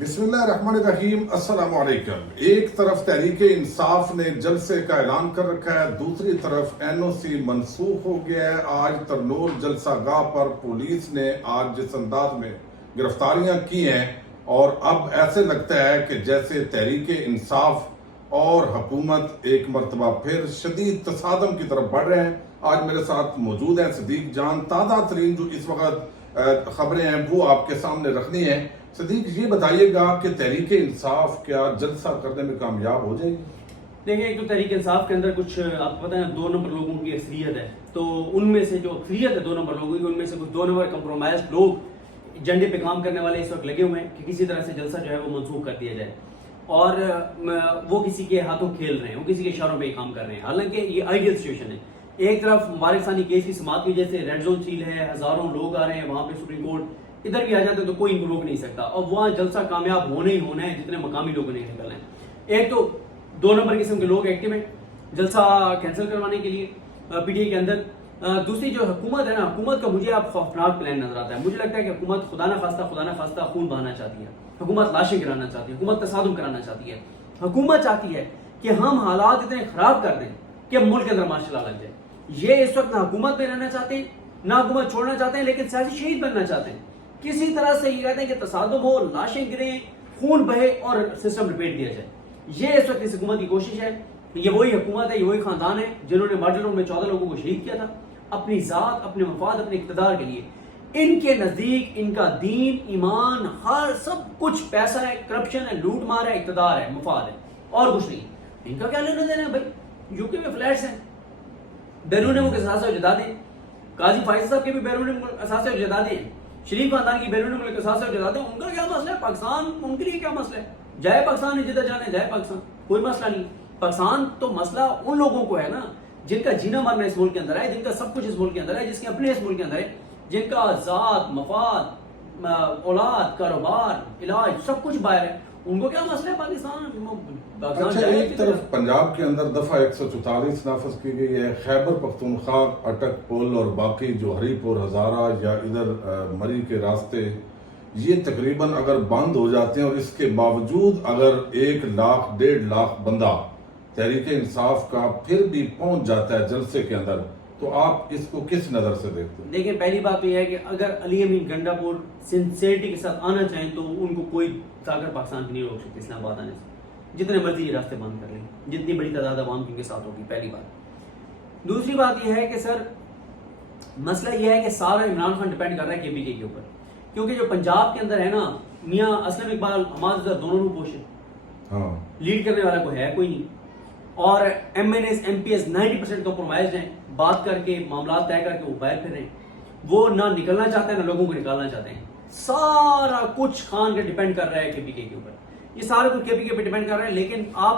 بسم اللہ الرحمن الرحیم، السلام علیکم۔ ایک طرف تحریک انصاف نے جلسے کا اعلان کر رکھا ہے، دوسری طرف NOC منسوخ ہو گیا ہے۔ آج ترنول جلسہ گاہ پر پولیس نے آج جس انداز میں گرفتاریاں کی ہیں اور اب ایسے لگتا ہے کہ جیسے تحریک انصاف اور حکومت ایک مرتبہ پھر شدید تصادم کی طرف بڑھ رہے ہیں۔ آج میرے ساتھ موجود ہیں صدیق جان۔ تازہ ترین جو اس وقت خبریں ہیں وہ آپ کے سامنے رکھنی ہیں۔ صدیق، یہ بتائیے گا کہ تحریک انصاف کیا جلسہ کرنے میں کامیاب ہو جائے گی؟ دیکھیں، ایک تو تحریک انصاف کے اندر کچھ آپ کو پتہ ہے 2 نمبر لوگوں کی اکثریت ہے، تو ان میں سے جو اکثریت ہے 2 نمبر لوگوں کی، ان میں سے کچھ 2 نمبر کمپرومائز لوگ ایجنڈے پہ کام کرنے والے اس وقت لگے ہوئے ہیں کہ کسی طرح سے جلسہ جو ہے وہ منسوخ کر دیا جائے، اور وہ کسی کے ہاتھوں کھیل رہے ہیں، وہ کسی کے اشاروں پہ کام کر رہے ہیں۔ حالانکہ یہ آئیڈیل سچویشن ہے۔ ایک طرف مبارک ثانی کیس کی سماعت کی وجہ سے ریڈ زون سیل ہے، ہزاروں لوگ آ رہے ہیں وہاں پہ، سپریم کورٹ ادھر بھی آ جاتے ہیں تو کوئی ان کو روک نہیں سکتا، اور وہاں جلسہ کامیاب ہونا ہی ہونا ہے جتنے مقامی لوگوں نے نکلنا ہے۔ ایک تو 2 نمبر قسم کے لوگ ایکٹیو ہیں جلسہ کینسل کروانے کے لیے پی ٹی آئی کے اندر۔ دوسری جو حکومت ہے نا، حکومت کا مجھے اب خوفناک پلان نظر آتا ہے۔ مجھے لگتا ہے کہ حکومت خدا نہ خواستہ خون بہانا چاہتی ہے، حکومت لاشیں گرانا چاہتی ہے، حکومت تصادم کرانا چاہتی ہے۔ حکومت چاہتی ہے کہ ہم حالات اتنے خراب کر دیں کہ ملک کے اندر مارشل لا لگ جائے۔ یہ اس وقت نہ حکومت میں رہنا چاہتے ہیں، نہ حکومت چھوڑنا چاہتے ہیں، لیکن سیاسی شہید بننا چاہتے ہیں۔ کسی طرح سے یہ کہتے ہیں کہ تصادم ہو، لاشیں گریں، خون بہے اور سسٹم ریپیٹ دیا جائے۔ یہ اس وقت اس حکومت کی کوشش ہے۔ یہ وہی حکومت ہے، یہ وہی خاندان ہے جنہوں نے مارٹر میں 14 لوگوں کو شہید کیا تھا اپنی ذات، اپنے مفاد، اپنے اقتدار کے لیے۔ ان کے نزدیک ان کا دین، ایمان، ہر سب کچھ پیسہ ہے، کرپشن ہے، لوٹ مار ہے، اقتدار ہے، مفاد ہے، اور کچھ نہیں۔ ان کا کیا لینا دینا ہے بھائی؟ یو کے میں فلیٹس ہیں، بیرون ملک اثاثے جدا دیں۔ قاضی فائز صاحب کے بھی بیرون ملک اثاثے جدا دیں، شریف خاندان کی بیرون ملک اثاثے جدا دیں۔ ان کا کیا مسئلہ ہے؟ پاکستان ان کے لیے کیا مسئلہ ہے؟ جائے پاکستان جدھر جانے جائے پاکستان، کوئی مسئلہ نہیں۔ پاکستان تو مسئلہ ان لوگوں کو ہے نا جن کا جینا مرنا اس ملک کے اندر ہے، جن کا سب کچھ اس ملک کے اندر ہے، جس کے اپنے اس ملک کے اندر ہے، جن کا ذات، مفاد، اولاد، کاروبار، علاج سب کچھ باہر ہے۔ ان کو کیا مسئلہ ہے پاکستان؟ اچھا، ایک طرف پنجاب کے اندر دفعہ 144 نافذ کی گئی ہے، خیبر پختونخوا، اٹک پل اور باقی جو ہری پور، ہزارہ یا ادھر مری کے راستے، یہ تقریباً اگر بند ہو جاتے ہیں، اور اس کے باوجود اگر 1 لاکھ 1.5 لاکھ بندہ تحریک انصاف کا پھر بھی پہنچ جاتا ہے جلسے کے اندر، تو آپ اس کو کس نظر سے دیکھتے ہیں؟ دیکھیں، پہلی بات تو یہ ہے کہ اگر علی امین گنڈا پور سنسیئرٹی کے ساتھ آنا چاہیں تو ان کو کوئی طاقت پاکستان کی نہیں روک سکتی اسلام آباد آنے سے، جتنے مرضی یہ راستے بند کر لیں، جتنی بڑی تعداد عوام کی ان کے ساتھ ہوگی، پہلی بات۔ دوسری بات یہ ہے کہ سر، مسئلہ یہ ہے کہ سارا عمران خان ڈیپینڈ کر رہا ہے KPK کے اوپر، کیونکہ جو پنجاب کے اندر ہے نا، میاں اسلم اقبال، حماد اظہر دونوں پوش ہیں، لیڈ کرنے والا کوئی ہے کوئی نہیں، اور MNAs MPs 90% کمپرومائزڈ ہیں، بات کر کے معاملات طے کر کے وہ باہر پھر رہے ہیں، وہ نہ نکلنا چاہتے ہیں نہ لوگوں کو نکالنا چاہتے ہیں۔ سارا کچھ خان کا ڈیپینڈ کر رہا ہے KPK کے اوپر، یہ سارا کچھ KPK پہ ڈیپینڈ کر رہا ہے۔ لیکن آپ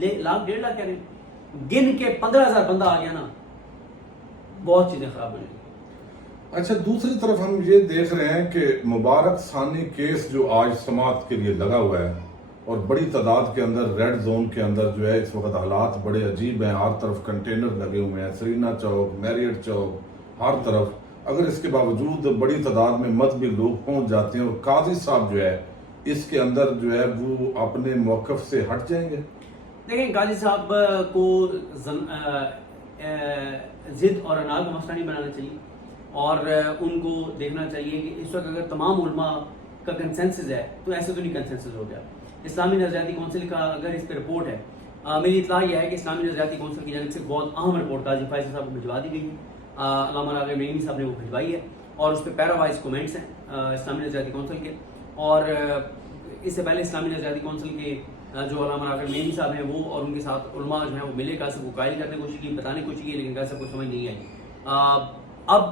1 لاکھ 1.5 لاکھ کہہ رہے ہیں، گن کے 15,000 بندہ آ گیا نا، بہت چیزیں خراب ہو جائیں گی۔ اچھا، دوسری طرف ہم یہ دیکھ رہے ہیں کہ مبارک ثانی کیس جو آج سماعت کے لیے لگا ہوا ہے، اور بڑی تعداد کے اندر ریڈ زون کے اندر جو ہے اس وقت حالات بڑے عجیب ہیں، ہر طرف کنٹینر لگے ہوئے ہیں، سرینا چوک، میریٹ چوک، ہر طرف۔ اگر اس کے باوجود بڑی تعداد میں مذہبی لوگ پہنچ جاتے ہیں، اور قاضی صاحب جو ہے اس کے اندر جو ہے وہ اپنے موقف سے ہٹ جائیں گے؟ دیکھیں، قاضی صاحب کو ضد اور انال کا مسئلہ نہیں بنانا چاہیے، اور ان کو دیکھنا چاہیے کہ اس وقت اگر تمام علماء کا کنسنسس ہے تو ایسے تو نہیں کنسنسس ہو گیا۔ اسلامی نظریاتی کونسل کا اگر اس پہ رپورٹ ہے، میری اطلاع یہ ہے کہ اسلامی نظریاتی کونسل کی جانب سے بہت اہم رپورٹ قاضی فائز صاحب کو بھجوا دی گئی ہے، علامہ راغب نعیمی صاحب نے وہ بھجوائی ہے، اور اس پہ پیراوائز کومنٹس ہیں اسلامی نظریاتی کونسل کے۔ اور اس سے پہلے اسلامی نظریاتی کونسل کے جو علامہ راغب نعیمی صاحب ہیں وہ اور ان کے ساتھ علماء جو ہیں وہ ملے، قاضی صاحب کو قائل کرنے کی کوشش کی، بتانے کی کوشش کی، لیکن قاضی صاحب کو سمجھ نہیں آئی۔ اب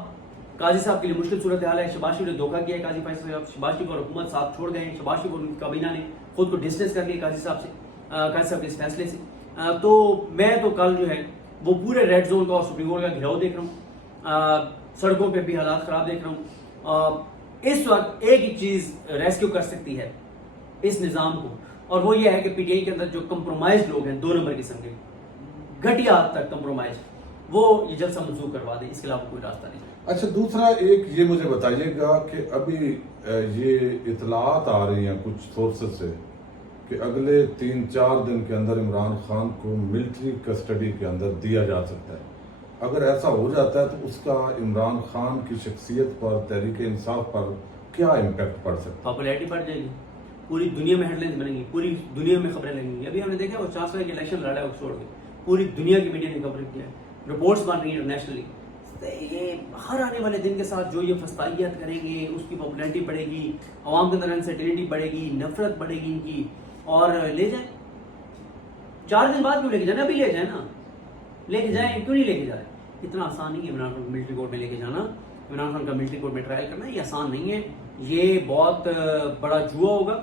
قاضی صاحب کے لیے مشکل صورتحال ہے۔ شہباز شریف نے دھوکہ کیا ہے قاضی فائز صاحب، شہباز شریف اور حکومت ساتھ چھوڑ گئے ہیں، شہباز شریف اور کابینہ نے خود کو ڈسٹنس کر لیا قاضی صاحب سے، قاضی صاحب کے اس فیصلے سے۔ تو میں تو کل جو ہے وہ پورے ریڈ زون کا اور سپریم کورٹ کا گھیراؤ دیکھ رہا ہوں، سڑکوں پہ بھی حالات خراب دیکھ رہا ہوں۔ اس وقت ایک ہی چیز ریسکیو کر سکتی ہے اس نظام کو، اور وہ یہ ہے کہ PTI کے اندر جو کمپرومائز لوگ ہیں 2 نمبر قسم کے، گھٹیا حد تک کمپرومائز، وہ یہ جلسہ منسوخ کروا دیں، اس کے علاوہ کوئی راستہ نہیں۔ اچھا دوسرا ایک یہ مجھے بتائیے گا کہ ابھی یہ اطلاعات آ رہی ہیں کچھ سورسز سے کہ اگلے 3-4 دن کے اندر عمران خان کو ملٹری کسٹڈی کے اندر دیا جا سکتا ہے. اگر ایسا ہو جاتا ہے تو اس کا عمران خان کی شخصیت پر، تحریک انصاف پر کیا امپیکٹ پڑ سکتا ہے؟ پاپولیرٹی بڑھ جائے گی، پوری دنیا میں ہیڈ لائنز بنیں گی، پوری دنیا میں خبریں لگیں گی. ابھی ہم نے دیکھا وہ چانسلر کے الیکشن لڑا ہے آکسفورڈ میں، پوری دنیا کی میڈیا نے کور کیا ہے، رپورٹس بن رہی ہیں انٹرنیشنلی. یہ ہر آنے والے دن کے ساتھ جو یہ فسطائیت کریں گے اس کی پاپولیرٹی بڑھے گی، عوام کے اندر انسرٹینٹی بڑھے گی، نفرت بڑھے گی ان کی. اور لے جائیں 4 دن بعد کیوں لے کے جانا، ابھی لے جائیں نا، لے کے جائیں، کیوں نہیں لے کے جائیں؟ اتنا آسان نہیں ہے عمران خان کو ملٹری کورٹ میں لے کے جانا. عمران خان کا ملٹری کورٹ میں ٹرائل کرنا یہ آسان نہیں ہے، یہ بہت بڑا جوا ہوگا.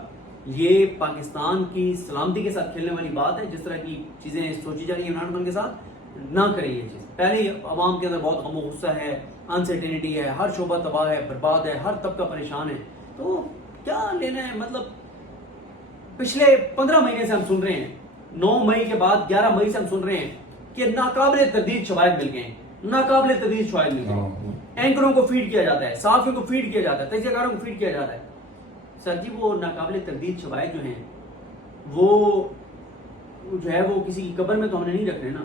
یہ پاکستان کی سلامتی کے ساتھ کھیلنے والی بات ہے. جس طرح کی چیزیں سوچی جا رہی ہیں عمران خان کے ساتھ، نہ کریں یہ چیز. پہلے ہی عوام کے اندر بہت غم و غصہ ہے، انسرٹینٹی ہے، ہر شعبہ تباہ ہے، برباد ہے، ہر طبقہ پریشان ہے. تو کیا لینا ہے؟ مطلب پچھلے 15 مہینے سے ہم سن رہے ہیں، 9 مئی کے بعد 11 مئی سے ہم سن رہے ہیں کہ ناقابل تردید شواہد مل گئے ہیں، ناقابل تردید شواہد مل گئے ہیں. اینکروں کو فیڈ کیا جاتا ہے، صحافیوں کو فیڈ کیا جاتا ہے، تجزیہ کاروں کو فیڈ کیا جاتا ہے. سر جی وہ ناقابل تردید شواہد جو ہیں وہ جو ہے وہ کسی کی قبر میں تو ہم نے نہیں رکھنے نا.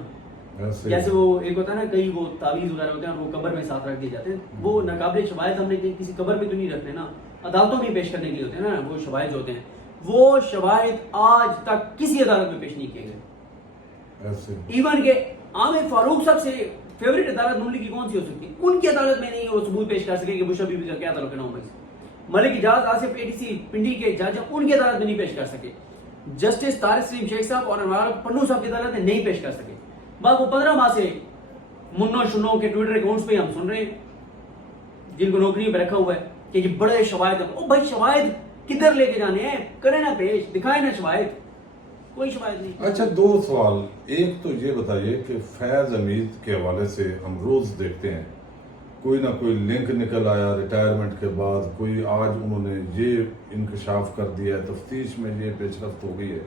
جیسے وہ ایک ہوتا ہے نا، کئی وہ تعویذ وغیرہ ہوتے ہیں وہ قبر میں ساتھ رکھ دیے جاتے ہیں، وہ ناقابل شواہد ہم نے کسی قبر میں تو نہیں رکھنے نا، عدالتوں میں پیش کرنے کے لیے ہوتے ہیں نا وہ شواہد جو ہوتے ہیں. وہ شواہد آج تک کسی عدالت میں پیش نہیں کیے گئے. ایون کہ عامر فاروق صاحب سے فیوریٹ عدالت نون لیگ کی کون سی ہو سکتی ہے؟ ان کی عدالت میں نہیں وہ ثبوت پیش کر سکے کہ بشر بی بی کا کیا تعلق ہے 9 مئی سے. ملک اجاز آصف ADC پنڈی کے جج ان کی عدالت میں نہیں پیش کر سکے. جسٹس طارق سلیم شیخ صاحب اور انوار پنو صاحب کی عدالت میں نہیں پیش کر سکے. بس وہ 15 ماہ سے منو شنو کے ٹویٹر اکاؤنٹس پہ ہم سن رہے ہیں جن کو نوکری پہ رکھا ہوا ہے کہ یہ بڑے شواہد ہیں. او بھائی شواہد کدھر لے کے جانے ہیں؟ کریں نا پیش، دکھائیں نا شواہد. کوئی شواہد نہیں. اچھا 2 سوال. ایک تو یہ بتائیے کہ فیض حمید کے حوالے سے ہم روز دیکھتے ہیں کوئی نہ کوئی لنک نکل آیا ریٹائرمنٹ کے بعد، کوئی آج انہوں نے یہ انکشاف کر دیا ہے، تفتیش میں یہ پیش رفت ہو گئی ہے.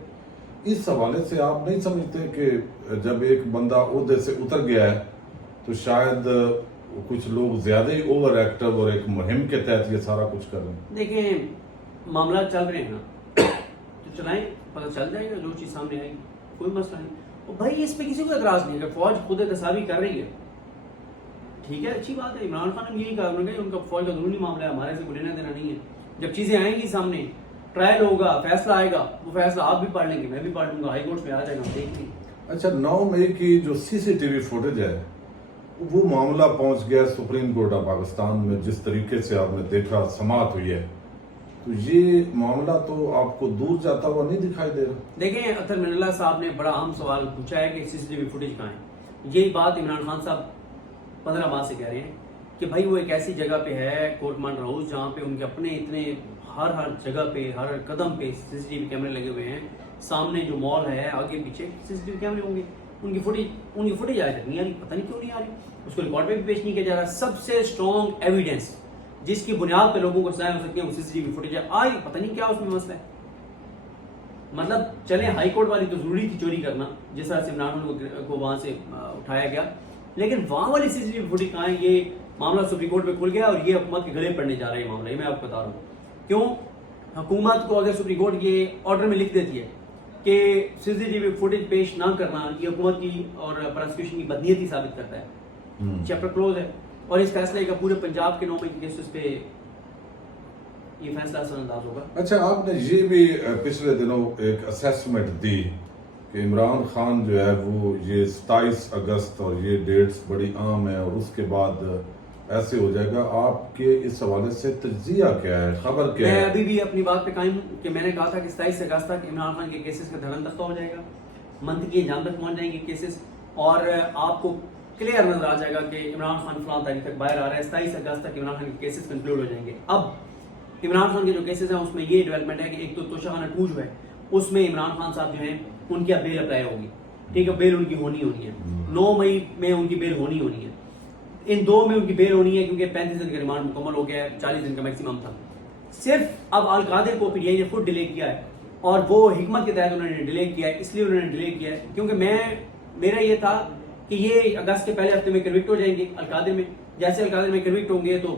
اس حوالے سے آپ نہیں سمجھتے کہ جب ایک بندہ عہدے سے اتر گیا ہے تو شاید کچھ لوگ زیادہ ہی اوور ایکٹیو اور ایک مہم کے تحت یہ سارا کچھ کر رہے ہیں؟ دیکھیں معاملات چل رہے ہیں نا تو چلائیں، پتہ چل جائے گا جو چیز سامنے آئے گی، کوئی مسئلہ نہیں. اور بھائی اس پہ کسی کو اعتراض نہیں ہے کہ فوج خود تصاوی کر رہی ہے، ٹھیک ہے، اچھی بات ہے. عمران خان نے یہی کہا انہوں نے کہ ان کا فوج کا ضروری معاملہ ہے، ہمارے سے کوئی لینا دینا نہیں ہے. جب چیزیں آئیں گی سامنے، ٹرائل ہوگا، فیصلہ آئے گا، وہ فیصلہ آپ بھی پڑھ لیں گے، میں بھی پڑھ لوں گا، ہائی کورٹ میں آ جائے گا، دیکھ لیں. اچھا 9 مئی کی جو CCTV فوٹیج ہے وہ معاملہ پہنچ گیا سپریم کورٹ آف پاکستان میں، جس طریقے سے آپ نے دیکھا سماعت ہوئی ہے، تو یہ معاملہ تو آپ کو دور جاتا ہوا نہیں دکھائی دے رہا؟ دیکھیں اطہر من اللہ صاحب نے بڑا اہم سوال پوچھا ہے کہ CCTV فوٹیج کہاں ہے. یہی بات عمران خان صاحب 15 ماہ سے کہہ رہے ہیں کہ بھائی وہ ایک ایسی جگہ پہ ہے کورٹ مانڈ ہاؤس جہاں پہ ان کے اپنے اتنے ہر جگہ پہ ہر قدم پہ CCTV کیمرے لگے ہوئے ہیں. سامنے جو مال ہے آگے پیچھے CCTV کیمرے ہوں گے. ان کی فوٹیج آج تک نہیں آ رہی، پتہ نہیں کیوں نہیں آ رہی. اس کو ریکارڈ پہ بھی پیش نہیں کیا جا رہا. سب سے اسٹرانگ ایویڈنس جس کی بنیاد پہ لوگوں کو سزائیں ہو سکتی ہیں وہ CCTV فوٹیج ہے. آئی پتہ نہیں کیا اس میں مسئلہ ہے. مطلب چلیں ہائی کورٹ والی تو ضروری تھی چوری کرنا جس طرح سے عمران خان کو وہاں سے اٹھایا گیا، لیکن وہاں والی CCTV فوٹیج کہاں ہے؟ یہ معاملہ سپریم کورٹ میں کھل گیا اور یہ حکومت کے گلے پڑنے جا رہا ہے معاملہ. یہ میں آپ کو بتا رہا ہوں کیوں. حکومت کو اگر سپریم کورٹ یہ آرڈر میں لکھ دیتی ہے کہ CCTV فوٹیج پیش نہ کرنا، یہ حکومت کی اور پراسیکیوشن کی بدنیتی ثابت کرتا ہے. چیپٹر کلوز ہے اور اس فیصلے کا پورے پنجاب کے 9 مئی کے کیسز پہ یہ فیصلہ اثر انداز ہوگا. اچھا آپ نے یہ بھی پچھلے دنوں ایک اسیسمنٹ دی کہ عمران خان جو ہے وہ یہ 27 اگست اور یہ ڈیٹس بڑی عام ہے اور اس کے بعد ایسے ہو جائے گا. آپ کے اس حوالے سے تجزیہ کیا ہے، خبر کیا ہے؟ میں ابھی بھی اپنی بات پہ قائم ہوں کہ میں نے کہا تھا کہ 27 اگست تک عمران خان کے کیسز کا دھڑن دستہ ہو جائے گا، منطقی انجام تک پہنچ جائیں گے کیسز اور آپ کو کلیئر نظر آ جائے گا کہ عمران خان فلاں تاریخ تک باہر آ رہا ہے. 27 اگست تک عمران خان کے کیسز کنکلوڈ ہو جائیں گے. اب عمران خان کے جو کیسز ہیں اس میں یہ ڈیولپمنٹ ہے کہ ایک تو توشہ خانہ 2 جو ہے اس میں عمران خان صاحب جو ہیں ان کی اب بیل اپلائی ہوگی، ٹھیک ہے، بیل ان کی ہونی ہے. 9 مئی میں ان کی بیل ہونی ہے. ان 2 میں ان کی بیل ہونی ہے کیونکہ 35 دن کا ریمانڈ مکمل ہو گیا ہے، 40 دن کا میکسیمم تھا. صرف اب القادر کو PTI نے خود ڈیلے کیا ہے اور وہ حکمت کے تحت انہوں نے ڈیلے کیا ہے. اس لیے انہوں نے ڈیلے کیا ہے کیونکہ میرا یہ تھا کہ یہ اگست کے پہلے ہفتے میں کنوکٹ ہو جائیں گے القادر میں جیسے القادر میں کنوکٹ ہوں گے تو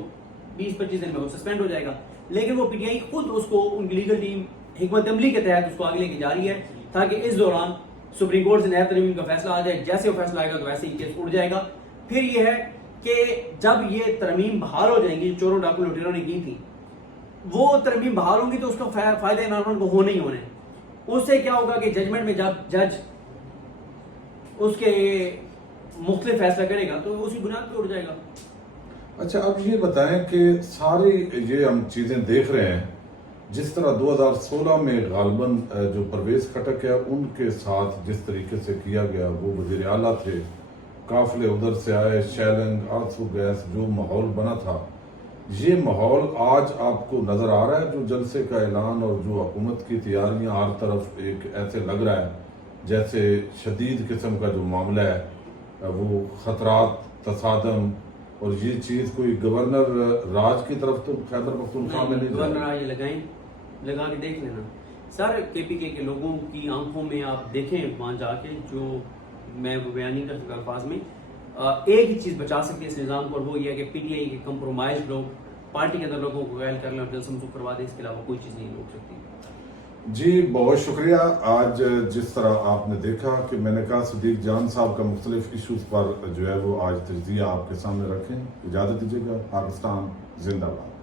20-25 دن میں وہ سسپینڈ ہو جائے گا. لیکن وہ پی ٹی آئی خود اس کو ان کی لیگل ٹیم حکمت عملی کے تحت اس کو آگے لے کے جا رہی ہے تاکہ اس دوران سپریم کورٹ سے نیا ترمیم کا فیصلہ آ جائے. جیسے وہ فیصلہ آئے گا تو ویسے ہی کیس اڑ جائے گا. پھر یہ ہے کہ جب یہ ترمیم بحال ہو جائیں گی, چوروں ڈاکو لٹیروں نے کی تھی, وہ ترمیم بحال ہوں گی تو اس کا فائدہ عمران خان کو ہونے ہی ہونے. اس سے کیا ہوگا کہ ججمنٹ میں جب جج اس کے مختلف فیصلہ کرے گا تو اسی بنیاد پہ اڑ جائے گا. اچھا اب یہ بتائیں کہ ساری یہ ہم چیزیں دیکھ رہے ہیں, جس طرح 2016 میں غالباً جو پرویز خٹک ہے ان کے ساتھ جس طریقے سے کیا گیا, وہ وزیر اعلیٰ تھے, قافلے ادھر سے آئے, شیلنگ, آرسو گیس, جو ماحول بنا تھا, یہ ماحول آج آپ کو نظر آ رہا ہے جو جلسے کا اعلان اور جو حکومت کی تیاریاں ہر طرف ایک ایسے لگ رہا ہے جیسے شدید قسم کا جو معاملہ ہے, وہ خطرات, تصادم, اور یہ چیز کوئی گورنر راج کی طرف تو خیبر پختونخوا میں نہیں گورنر راج لگا کے دیکھ لینا سر. کے پی کے لوگوں کی آنکھوں میں آپ دیکھیں وہاں جا کے, جو میں وہ بیان نہیں کر سکتا الفاظ میں, ایک ہی چیز بچا سکتی ہے اس نظام کو, اور وہ یہ ہے کہ پی ٹی آئی کے کمپرومائز لوگ پارٹی کے اندر لوگوں کو غائل کر لیں اور جلسہ منسوخ کروا دیں. اس کے علاوہ کوئی چیز نہیں روک سکتی. جی بہت شکریہ. آج جس طرح آپ نے دیکھا کہ میں نے کہا صدیق جان صاحب کا مختلف ایشوز پر جو ہے وہ آج تجزیہ آپ کے سامنے رکھیں. اجازت دیجیے گا. پاکستان زندہ باد.